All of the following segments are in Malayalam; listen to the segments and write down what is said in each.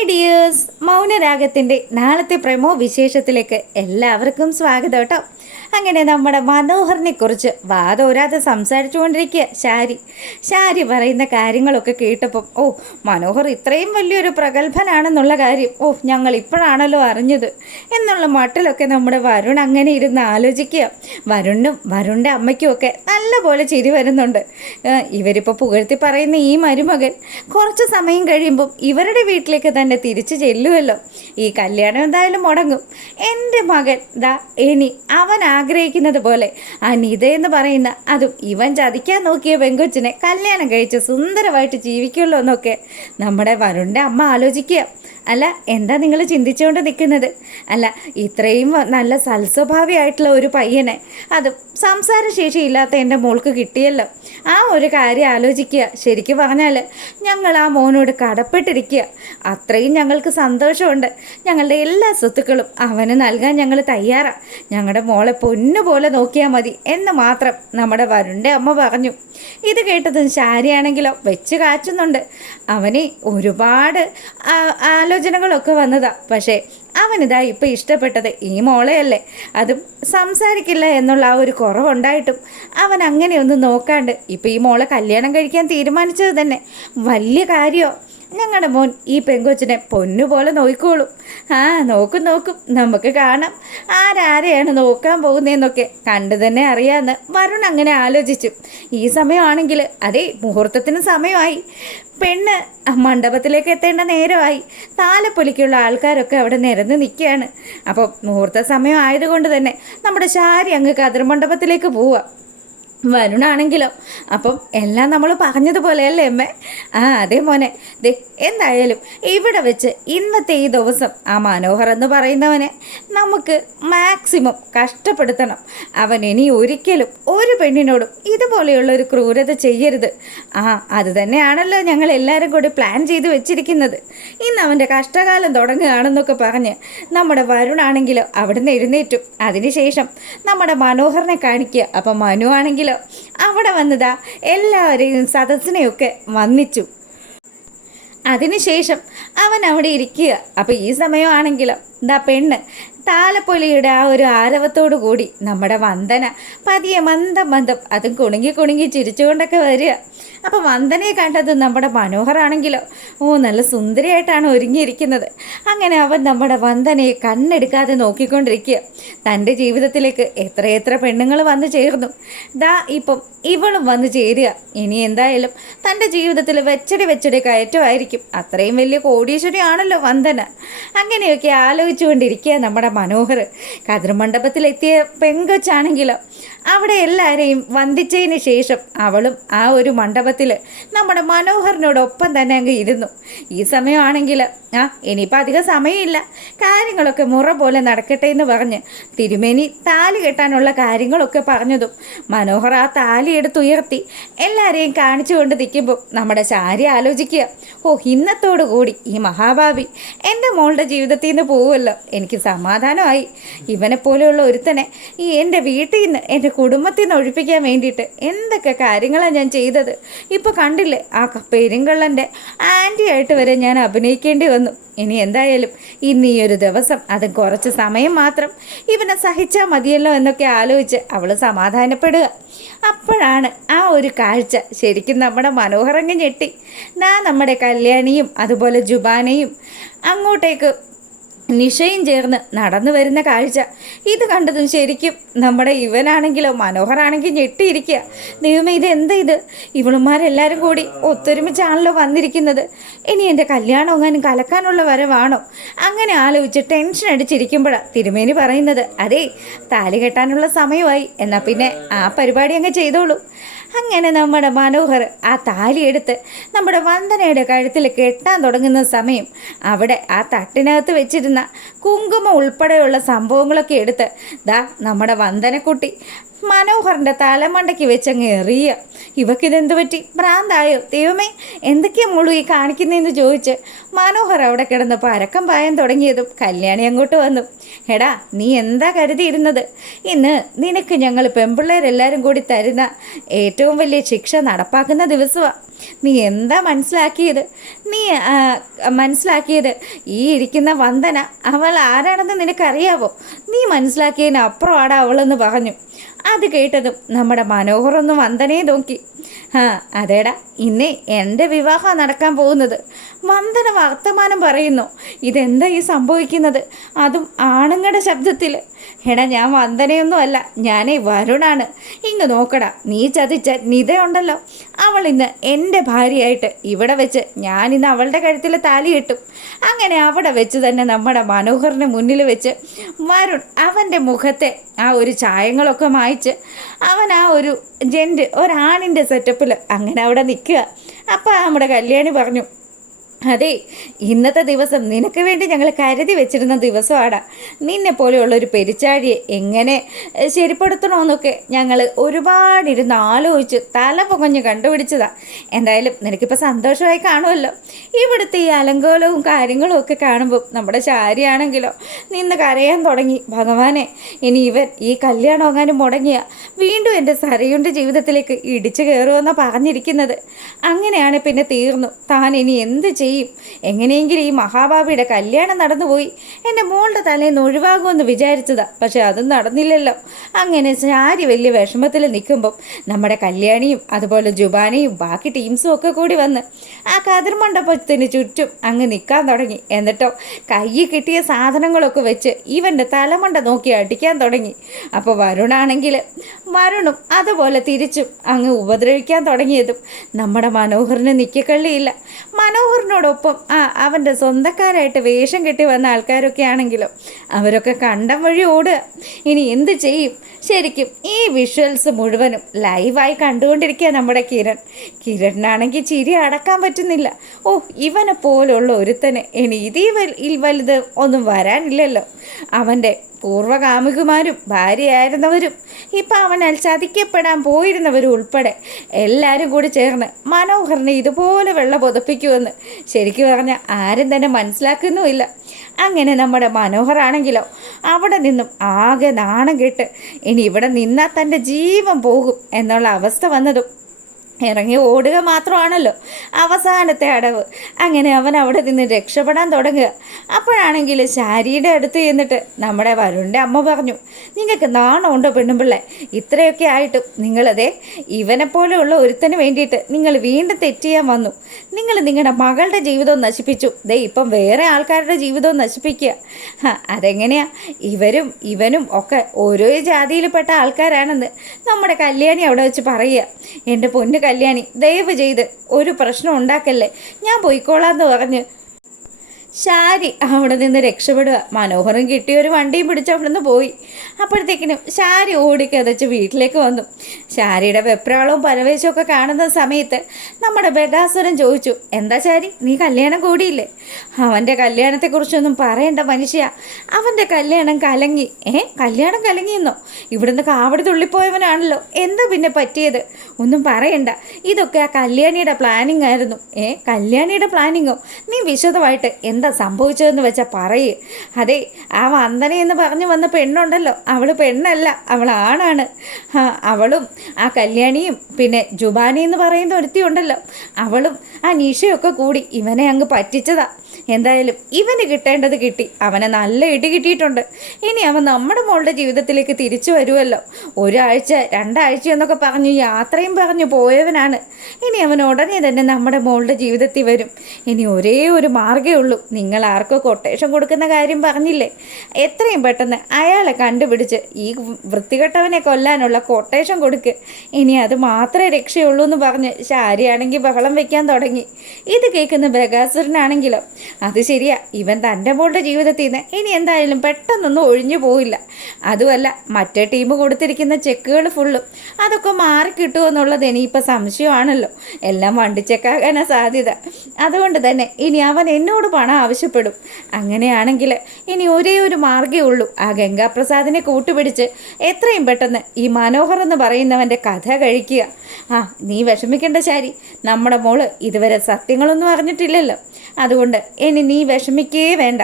ഹായ് ഡിയേഴ്സ്, മൗനരാഗത്തിൻ്റെ നാളത്തെ പ്രമോ വിശേഷത്തിലേക്ക് എല്ലാവർക്കും സ്വാഗതം കേട്ടോ. അങ്ങനെ നമ്മുടെ മനോഹറിനെ കുറിച്ച് വാദോരാതെ സംസാരിച്ചുകൊണ്ടിരിക്കുക ശാരി പറയുന്ന കാര്യങ്ങളൊക്കെ കേട്ടപ്പം മനോഹർ ഇത്രയും വലിയൊരു പ്രഗത്ഭനാണെന്നുള്ള കാര്യം ഞങ്ങൾ ഇപ്പോഴാണല്ലോ അറിഞ്ഞത് എന്നുള്ള മട്ടിലൊക്കെ നമ്മുടെ വരുൺ അങ്ങനെ ഇരുന്ന് ആലോചിക്കുക. വരുണിൻ്റെ അമ്മയ്ക്കും ഒക്കെ നല്ലപോലെ ചിരി വരുന്നുണ്ട്. ഇവരിപ്പോൾ പുകഴ്ത്തി പറയുന്ന ഈ മരുമകൻ കുറച്ച് സമയം കഴിയുമ്പം ഇവരുടെ വീട്ടിലേക്ക് തന്നെ തിരിച്ചു ചെല്ലുമല്ലോ. ഈ കല്യാണം എന്തായാലും മുടങ്ങും. എൻ്റെ മകൻ അവൻ ആഗ്രഹിക്കുന്നത് പോലെ അനിത എന്ന് പറയുന്ന അതും ഇവൻ ചതിക്കാൻ നോക്കിയ പെങ്കൊച്ചിനെ കല്യാണം കഴിച്ച് സുന്ദരമായിട്ട് ജീവിക്കുമല്ലോ എന്നൊക്കെ നമ്മുടെ വരുണിൻ്റെ അമ്മ ആലോചിക്കുക. അല്ല, എന്താ നിങ്ങൾ ചിന്തിച്ചുകൊണ്ട് നിൽക്കുന്നത്? അല്ല, ഇത്രയും നല്ല സൽസ്വഭാവിയായിട്ടുള്ള ഒരു പയ്യനെ, അതും സംസാരശേഷി ഇല്ലാത്ത എൻ്റെ മോൾക്ക് കിട്ടിയല്ലോ. ആ ഒരു കാര്യം ആലോചിക്കുക. ശരിക്കും പറഞ്ഞാൽ ഞങ്ങൾ ആ മോനോട് കടപ്പെട്ടിരിക്കുക. അത്രയും ഞങ്ങൾക്ക് സന്തോഷമുണ്ട്. ഞങ്ങളുടെ എല്ലാ സ്വത്തുക്കളും അവന് നൽകാൻ ഞങ്ങൾ തയ്യാറാണ്. ഞങ്ങളുടെ മോളെ പൊന്നുപോലെ നോക്കിയാൽ മതി എന്ന് മാത്രം നമ്മുടെ വരുണിൻ്റെ അമ്മ പറഞ്ഞു. ഇത് കേട്ടതും ശാരിയാണെങ്കിലോ വെച്ച് കാച്ചുന്നുണ്ട്. അവന് ഒരുപാട് ആലോചനകളൊക്കെ വന്നതാ. പക്ഷേ അവനിതാ ഇപ്പം ഇഷ്ടപ്പെട്ടത് ഈ മോളെയല്ലേ. അതും സംസാരിക്കില്ല എന്നുള്ള ആ ഒരു കുറവുണ്ടായിട്ടും അവൻ അങ്ങനെയൊന്നും നോക്കാണ്ട് ഇപ്പം ഈ മോളെ കല്യാണം കഴിക്കാൻ തീരുമാനിച്ചത് തന്നെ വലിയ കാര്യമോ. ഞങ്ങളുടെ മോൻ ഈ പെങ്കൊച്ചിനെ പൊന്നുപോലെ നോക്കിക്കോളും. നോക്കും നമുക്ക് കാണാം ആരാരെയാണ് നോക്കാൻ പോകുന്നതെന്നൊക്കെ കണ്ടു തന്നെ അറിയാമെന്ന് വരുൺ അങ്ങനെ ആലോചിച്ചു. ഈ സമയമാണെങ്കിൽ അതേ മുഹൂർത്തത്തിന് സമയമായി. പെണ്ണ് മണ്ഡപത്തിലേക്ക് എത്തേണ്ട നേരമായി. താലപ്പൊലിക്കുള്ള ആൾക്കാരൊക്കെ അവിടെ നിരന്ന് നിൽക്കുകയാണ്. അപ്പോൾ മുഹൂർത്ത സമയം ആയതുകൊണ്ട് തന്നെ നമ്മുടെ ശാരി അങ്ങ് കതിർമണ്ഡപത്തിലേക്ക് പോവുക. വരുണാണെങ്കിലോ അപ്പം എല്ലാം നമ്മൾ പറഞ്ഞതുപോലെയല്ലേ അമ്മേ? അതേ മോനെ. എന്തായാലും ഇവിടെ വെച്ച് ഇന്നത്തെ ഈ ദിവസം ആ മനോഹർ എന്ന് പറയുന്നവനെ നമുക്ക് മാക്സിമം കഷ്ടപ്പെടുത്തണം. അവൻ ഇനി ഒരിക്കലും ഒരു പെണ്ണിനോടും ഇതുപോലെയുള്ള ഒരു ക്രൂരത ചെയ്യരുത്. അത് തന്നെയാണല്ലോ ഞങ്ങൾ എല്ലാവരും കൂടി പ്ലാൻ ചെയ്ത് വെച്ചിരിക്കുന്നത്. ഇന്ന് അവൻ്റെ കഷ്ടകാലം തുടങ്ങുകയാണെന്നൊക്കെ പറഞ്ഞ് നമ്മുടെ വരുണാണെങ്കിലോ അവിടുന്ന് എഴുന്നേറ്റും. അതിനുശേഷം നമ്മുടെ മനോഹറിനെ കാണിക്കുക. അപ്പം മനു ആണെങ്കിലോ അവിടെ വന്നതാ എല്ലാവരെയും സദസ്സിനെയൊക്കെ വന്നിച്ചു. അതിനുശേഷം അവൻ അവിടെ ഇരിക്കുക. അപ്പം ഈ സമയമാണെങ്കിലോ പെണ്ണ് താലപ്പൊലിയുടെ ആ ഒരു ആരവത്തോടു കൂടി നമ്മുടെ വന്ദന പതിയെ മന്ദം അതും കുണുങ്ങി ചിരിച്ചുകൊണ്ടൊക്കെ വരിക. അപ്പോൾ വന്ദനയെ കണ്ടത് നമ്മുടെ മനോഹറാണെങ്കിലോ നല്ല സുന്ദരിയായിട്ടാണ് ഒരുങ്ങിയിരിക്കുന്നത്. അങ്ങനെ അവൻ നമ്മുടെ വന്ദനയെ കണ്ണെടുക്കാതെ നോക്കിക്കൊണ്ടിരിക്കുക. തൻ്റെ ജീവിതത്തിലേക്ക് എത്രയെത്ര പെണ്ണുങ്ങൾ വന്നു ചേർന്നു. ഇപ്പം ഇവളും വന്നു ചേരുക. ഇനി എന്തായാലും തൻ്റെ ജീവിതത്തിൽ വെച്ചടി കയറ്റമായിരിക്കും. അത്രയും വലിയ കോടീശ്വരിയാണല്ലോ വന്ദന. അങ്ങനെയൊക്കെ ആലോചിച്ചുകൊണ്ടിരിക്കുക നമ്മുടെ മനോഹർ. കതിർമണ്ഡപത്തിലെത്തിയ പെങ്കൊച്ചാണെങ്കിലോ അവിടെ എല്ലാവരെയും വന്ദിച്ചതിന് ശേഷം അവളും ആ ഒരു മണ്ഡപത്തിൽ നമ്മുടെ മനോഹറിനോടൊപ്പം തന്നെ അങ്ങ് ഇരുന്നു. ഈ സമയമാണെങ്കിൽ ഇനിയിപ്പോൾ അധികം സമയമില്ല, കാര്യങ്ങളൊക്കെ മുറ പോലെ നടക്കട്ടെ എന്ന് പറഞ്ഞ് തിരുമേനി താലി കെട്ടാനുള്ള കാര്യങ്ങളൊക്കെ പറഞ്ഞതും മനോഹർ ആ താലി എടുത്തുയർത്തി എല്ലാവരെയും കാണിച്ചുകൊണ്ട് നിൽക്കുമ്പോൾ നമ്മുടെ ശാരി ആലോചിക്കുക. ഇന്നത്തോടു കൂടി ഈ മഹാഭാവി എൻ്റെ മോളുടെ ജീവിതത്തിൽ നിന്ന് പോവുമല്ലോ. എനിക്ക് സമാധാനമായി. ഇവനെപ്പോലെയുള്ള ഒരുത്തനെ ഈ എൻ്റെ വീട്ടിൽ നിന്ന് എൻ്റെ കുടുംബത്തിൽ നിന്ന് ഒഴിപ്പിക്കാൻ വേണ്ടിയിട്ട് എന്തൊക്കെ കാര്യങ്ങളാണ് ഞാൻ ചെയ്തത്. ഇപ്പോൾ കണ്ടില്ലേ, ആ പെരുങ്കള്ളൻ്റെ ആൻറ്റി ആയിട്ട് വരെ ഞാൻ അഭിനയിക്കേണ്ടി വന്നു. ഇനി എന്തായാലും ഇന്ന് ഈ ഒരു ദിവസം, അത് കുറച്ച് സമയം മാത്രം ഇവനെ സഹിച്ചാൽ മതിയല്ലോ എന്നൊക്കെ ആലോചിച്ച് അവൾ സമാധാനപ്പെടുക. അപ്പോഴാണ് ആ ഒരു കാഴ്ച ശരിക്കും നമ്മുടെ മനോഹരങ്ങ് ഞെട്ടി. നമ്മുടെ കല്യാണിയും അതുപോലെ ജുബാനയും അങ്ങോട്ടേക്ക് നിഷയും ചേർന്ന് നടന്നു വരുന്ന കാഴ്ച. ഇത് കണ്ടതും ശരിക്കും നമ്മുടെ ഇവനാണെങ്കിലോ മനോഹറാണെങ്കിൽ ഞെട്ടിയിരിക്കുക. ദൈവമേ, ഇത് ഇവളുമാരെല്ലാവരും കൂടി ഒത്തൊരുമിച്ചാണല്ലോ വന്നിരിക്കുന്നത്. ഇനി എൻ്റെ കല്യാണം എങ്ങാനും കലക്കാനുള്ള വരവാണോ? അങ്ങനെ ആലോചിച്ച് ടെൻഷൻ അടിച്ചിരിക്കുമ്പോഴാണ് തിരുമേനി പറയുന്നത്, അതേ താലി കെട്ടാനുള്ള സമയമായി, എന്നാൽ പിന്നെ ആ പരിപാടി അങ്ങ് ചെയ്തോളൂ. അങ്ങനെ നമ്മുടെ മനോഹർ ആ താലിയെടുത്ത് നമ്മുടെ വന്ദനയുടെ കഴുത്തിൽ കെട്ടാൻ തുടങ്ങുന്ന സമയം അവിടെ ആ തട്ടിനകത്ത് വെച്ചിരുന്ന കുങ്കുമം ഉൾപ്പെടെയുള്ള സംഭവങ്ങളൊക്കെ എടുത്ത് നമ്മുടെ വന്ദനക്കുട്ടി മനോഹറിൻ്റെ തലമണ്ടയ്ക്ക് വെച്ചങ്ങ് എറിയുക. ഇവക്കിതെന്ത് പറ്റി? ഭ്രാന്തായോ? ദൈവമേ, എന്തൊക്കെയാ മോളു ഈ കാണിക്കുന്നതെന്ന് ചോദിച്ച് മനോഹർ അവിടെ കിടന്ന് പരക്കം പായാൻ തുടങ്ങിയതും കല്യാണി അങ്ങോട്ട് വന്നു. എടാ, നീ എന്താ കരുതിയിരുന്നത്? ഇന്ന് നിനക്ക് ഞങ്ങൾ പെൺപിള്ളേരെല്ലാവരും കൂടി തരുന്ന ഏറ്റവും വലിയ ശിക്ഷ നടപ്പാക്കുന്ന ദിവസമാണ്. നീ എന്താ മനസ്സിലാക്കിയത്? നീ മനസ്സിലാക്കിയത് ഈ ഇരിക്കുന്ന വന്ദന അവൾ ആരാണെന്ന് നിനക്കറിയാവോ? നീ മനസ്സിലാക്കിയതിന് അപ്പുറമാടാ അവളെന്ന് പറഞ്ഞു. അത് കേട്ടതും നമ്മുടെ മനോഹറൊന്ന് വന്ദനയെ നോക്കി. അതേടാ, ഇന്നേ എൻ്റെ വിവാഹം നടക്കാൻ പോകുന്നത്. വന്ദന വർത്തമാനം പറയുന്നു. ഇതെന്താ ഈ സംഭവിക്കുന്നത്? അതും ആണുങ്ങളുടെ ശബ്ദത്തിൽ. എടാ, ഞാൻ വന്ദനയൊന്നും അല്ല, ഞാനേ വരുണാണ്. ഇങ്ങ് നോക്കടാ, നീ ചതിച്ച നിതയുണ്ടല്ലോ, അവൾ ഇന്ന് എൻ്റെ ഭാര്യയായിട്ട് ഇവിടെ വെച്ച് ഞാനിന്ന് അവളുടെ കഴുത്തിൽ താലി കെട്ടും. അങ്ങനെ അവിടെ വെച്ച് തന്നെ നമ്മുടെ മനോഹറിന് മുന്നിൽ വെച്ച് വരുൺ അവൻ്റെ മുഖത്തെ ആ ഒരു ചായങ്ങളൊക്കെ മായ്ച്ച് അവൻ ആ ഒരു ഒരാണിൻ്റെ സെറ്റപ്പിൽ അങ്ങനെ അവിടെ നിൽക്കുക. അപ്പോൾ നമ്മുടെ കല്യാണി പറഞ്ഞു, അതെ, ഇന്നത്തെ ദിവസം നിനക്ക് വേണ്ടി ഞങ്ങൾ കരുതി വെച്ചിരുന്ന ദിവസമാണ്. നിന്നെ പോലെയുള്ളൊരു പെരിച്ചാഴിയെ എങ്ങനെ ശരിപ്പെടുത്തണമെന്നൊക്കെ ഞങ്ങൾ ഒരുപാടിരുന്ന് ആലോചിച്ച് തല പുകഞ്ഞ് കണ്ടുപിടിച്ചതാണ്. എന്തായാലും നിനക്കിപ്പോൾ സന്തോഷമായി കാണുമല്ലോ. ഇവിടുത്തെ ഈ അലങ്കോലവും കാര്യങ്ങളും ഒക്കെ കാണുമ്പോൾ നമ്മുടെ ശാരിയാണെങ്കിലോ നിന്ന് കരയാൻ തുടങ്ങി. ഭഗവാനെ, ഇനി ഇവൻ ഈ കല്യാണം എങ്ങാനും മുടങ്ങിയ വീണ്ടും എൻ്റെ സരയുടെ ജീവിതത്തിലേക്ക് ഇടിച്ചു കയറുമെന്നാണ് പറഞ്ഞിരിക്കുന്നത്. അങ്ങനെയാണ് പിന്നെ തീർന്നു. താൻ ഇനി എന്ത് ചെയ്യും? എങ്ങനെയെങ്കിലും ഈ മഹാഭാവിയുടെ കല്യാണം നടന്നുപോയി എൻ്റെ മോളുടെ തലേന്ന് ഒഴിവാകുമെന്ന് വിചാരിച്ചതാ. പക്ഷെ അതും നടന്നില്ലല്ലോ. അങ്ങനെ ശാരി വലിയ വിഷമത്തിൽ നിൽക്കുമ്പം നമ്മുടെ കല്യാണിയും അതുപോലെ ജുബാനയും ബാക്കി ടീംസും ഒക്കെ കൂടി വന്ന് ആ കതിർ മണ്ഡപത്തിന് ചുറ്റും അങ്ങ് നിൽക്കാൻ തുടങ്ങി. എന്നിട്ടോ കയ്യിൽ കിട്ടിയ സാധനങ്ങളൊക്കെ വെച്ച് ഇവൻ്റെ തലമണ്ട നോക്കി അടിക്കാൻ തുടങ്ങി. അപ്പോൾ വരുണും അതുപോലെ തിരിച്ചും അങ്ങ് ഉപദ്രവിക്കാൻ തുടങ്ങിയതും നമ്മുടെ മനോഹറിന് നിൽക്കക്കള്ളിയില്ല. മനോഹറിനോടൊപ്പം അവൻ്റെ സ്വന്തക്കാരായിട്ട് വേഷം കെട്ടി വന്ന ആൾക്കാരൊക്കെ ആണെങ്കിലോ അവരൊക്കെ കണ്ടം വഴി ഓടുക. ഇനി എന്ത് ചെയ്യും? ശരിക്കും ഈ വിഷ്വൽസ് മുഴുവനും ലൈവായി കണ്ടുകൊണ്ടിരിക്കുക നമ്മുടെ കിരണിനാണെങ്കിൽ ചിരി അടക്കാൻ പറ്റുന്നില്ല. ഓ, ഇവനെ പോലുള്ള ഒരുത്തന് ഇനി വലുത് ഒന്നും വരാനില്ലല്ലോ. അവൻ്റെ പൂർവ്വകാമുകിമാരും ഭാര്യയായിരുന്നവരും ഇപ്പം അവനാൽ ചതിക്കപ്പെടാൻ പോയിരുന്നവരും ഉൾപ്പെടെ എല്ലാവരും കൂടി ചേർന്ന് മനോഹറിനെ ഇതുപോലെ വെള്ള പൊതപ്പിക്കുമെന്ന് ശരിക്കും പറഞ്ഞാൽ ആരും തന്നെ മനസ്സിലാക്കുന്നുമില്ല. അങ്ങനെ നമ്മുടെ മനോഹറാണെങ്കിലോ അവിടെ നിന്നും ആകെ നാണം കെട്ട് ഇനി ഇവിടെ നിന്നാൽ തൻ്റെ ജീവൻ പോകും എന്നുള്ള അവസ്ഥ വന്നതും ഇറങ്ങി ഓടുക മാത്രമാണല്ലോ അവസാനത്തെ അടവ്. അങ്ങനെ അവൻ അവിടെ നിന്ന് രക്ഷപ്പെടാൻ തുടങ്ങുക. അപ്പോഴാണെങ്കിൽ ശാരിയുടെ അടുത്ത് ചെന്നിട്ട് നമ്മുടെ വരുണിൻ്റെ അമ്മ പറഞ്ഞു, നിങ്ങൾക്ക് നാണമുണ്ടോ പെണ്ണുമ്പിള്ളേ? ഇത്രയൊക്കെ ആയിട്ടും നിങ്ങളതേ ഇവനെപ്പോലെയുള്ള ഒരുത്തന് വേണ്ടിയിട്ട് നിങ്ങൾ വീണ്ടും തെറ്റ് ചെയ്യാൻ വന്നു. നിങ്ങൾ നിങ്ങളുടെ മകളുടെ ജീവിതവും നശിപ്പിച്ചു. ഇപ്പം വേറെ ആൾക്കാരുടെ ജീവിതവും നശിപ്പിക്കുക. അതെങ്ങനെയാ? ഇവനും ഒക്കെ ഓരോ ജാതിയിൽപ്പെട്ട ആൾക്കാരാണെന്ന് നമ്മുടെ കല്യാണി അവിടെ വെച്ച് പറയുക. എൻ്റെ പൊന്നു കല്യാണി, ദയവ് ചെയ്ത് ഒരു പ്രശ്നം ഉണ്ടാക്കല്ലേ, ഞാൻ പോയിക്കോളാന്ന് പറഞ്ഞ് ശാരി അവിടെ നിന്ന് രക്ഷപ്പെടുക. മനോഹരം കിട്ടിയൊരു വണ്ടിയും പിടിച്ച് അവിടെ നിന്ന് പോയി. അപ്പോഴത്തേക്കിനും ശാരി ഓടിക്കതച്ച് വീട്ടിലേക്ക് വന്നു. ശാരിയുടെ വെപ്രാളവും പരവേശവും ഒക്കെ കാണുന്ന സമയത്ത് നമ്മുടെ ബഗാസുരൻ ചോദിച്ചു, എന്താ ശാരി, നീ കല്യാണം കൂടിയില്ലേ? അവൻ്റെ കല്യാണത്തെക്കുറിച്ചൊന്നും പറയണ്ട മനുഷ്യ, അവൻ്റെ കല്യാണം കലങ്ങി. കല്യാണം കലങ്ങിയെന്നോ? ഇവിടുന്ന് കാവടി തുള്ളിപ്പോയവനാണല്ലോ. എന്താ പിന്നെ പറ്റിയത്? ഒന്നും പറയണ്ട, ഇതൊക്കെ ആ കല്യാണിയുടെ പ്ലാനിങ് ആയിരുന്നു. കല്യാണിയുടെ പ്ലാനിങ്ങോ? നീ വിശദമായിട്ട് എന്താ സംഭവിച്ചതെന്ന് വെച്ചാൽ പറയേ. അതെ, ആ വന്ദനയെന്ന് പറഞ്ഞു വന്ന പെണ്ണുണ്ടല്ലോ, അവൾ പെണ്ണല്ല, അവൾ ആണാണ്. അവളും ആ കല്യാണിയും പിന്നെ ജുബാനി എന്ന് പറയുന്ന ഒരുത്തിയുണ്ടല്ലോ, അവളും ആ നിഷയൊക്കെ കൂടി ഇവനെ അങ്ങ് പറ്റിച്ചതാ. എന്തായാലും ഇവന് കിട്ടേണ്ടത് കിട്ടി. അവനെ നല്ല ഇടി കിട്ടിയിട്ടുണ്ട്. ഇനി അവൻ നമ്മുടെ മോളുടെ ജീവിതത്തിലേക്ക് തിരിച്ചു വരുമല്ലോ. ഒരാഴ്ച 2 ആഴ്ച എന്നൊക്കെ പറഞ്ഞു യാത്രയും പറഞ്ഞു പോയവനാണ്. ഇനി അവൻ ഉടനെ തന്നെ നമ്മുടെ മോളുടെ ജീവിതത്തിൽ വരും. ഇനി ഒരേ ഒരു മാർഗ്ഗമേ ഉള്ളൂ. നിങ്ങൾ ആർക്കോ കൊട്ടേഷൻ കൊടുക്കുന്ന കാര്യം പറഞ്ഞില്ലേ, എത്രയും പെട്ടെന്ന് അയാളെ കണ്ടുപിടിച്ച് ഈ വൃത്തികെട്ടവനെ കൊല്ലാനുള്ള കൊട്ടേഷൻ കൊടുക്ക്. ഇനി അത് മാത്രമേ രക്ഷയുള്ളൂ എന്ന് പറഞ്ഞ് ശാരിയാണെങ്കിൽ ബഹളം വയ്ക്കാൻ തുടങ്ങി. ഇത് കേൾക്കുന്ന ബഗാസുരനാണെങ്കിലോ അത് ശരിയാ, ഇവൻ തൻ്റെ മോളുടെ ജീവിതത്തിൽ നിന്ന് ഇനി എന്തായാലും പെട്ടെന്നൊന്നും ഒഴിഞ്ഞു പോയില്ല. അതുമല്ല, മറ്റേ ടീം കൊടുത്തിരിക്കുന്ന ചെക്കുകൾ ഫുള്ളും അതൊക്കെ മാറിക്കിട്ടുമെന്നുള്ളത് ഇനിയിപ്പോൾ സംശയമാണല്ലോ. എല്ലാം വണ്ടിച്ചെക്കാകാനാണ് സാധ്യത. അതുകൊണ്ട് തന്നെ ഇനി അവൻ എന്നോട് പണം ആവശ്യപ്പെടും. അങ്ങനെയാണെങ്കിൽ ഇനി ഒരേ ഒരു മാർഗ്ഗമേ ഉള്ളൂ, ആ ഗംഗാപ്രസാദിനെ കൂട്ടുപിടിച്ച് എത്രയും പെട്ടെന്ന് ഈ മനോഹർ എന്ന് പറയുന്നവൻ്റെ കഥ കഴിക്കുക. നീ വിഷമിക്കേണ്ട ശാരി, നമ്മുടെ മോള് ഇതുവരെ സത്യങ്ങളൊന്നും അറിഞ്ഞിട്ടില്ലല്ലോ. അതുകൊണ്ട് ഇനി നീ വിഷമിക്കേ വേണ്ട.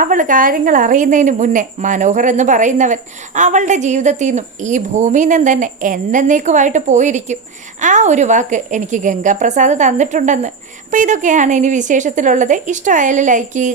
അവൾ കാര്യങ്ങൾ അറിയുന്നതിന് മുന്നേ മനോഹർ എന്ന് പറയുന്നവൻ അവളുടെ ജീവിതത്തിൽ നിന്നും ഈ ഭൂമിയിൽ നിന്നും തന്നെ എന്നേക്കുമായിട്ട് പോയിരിക്കും. ആ ഒരു വാക്ക് എനിക്ക് ഗംഗാപ്രസാദ് തന്നിട്ടുണ്ടെന്ന്. അപ്പോൾ ഇതൊക്കെയാണ് ഇനി വിശേഷത്തിലുള്ളത്. ഇഷ്ടമായാലും ലൈക്ക് ചെയ്യുക.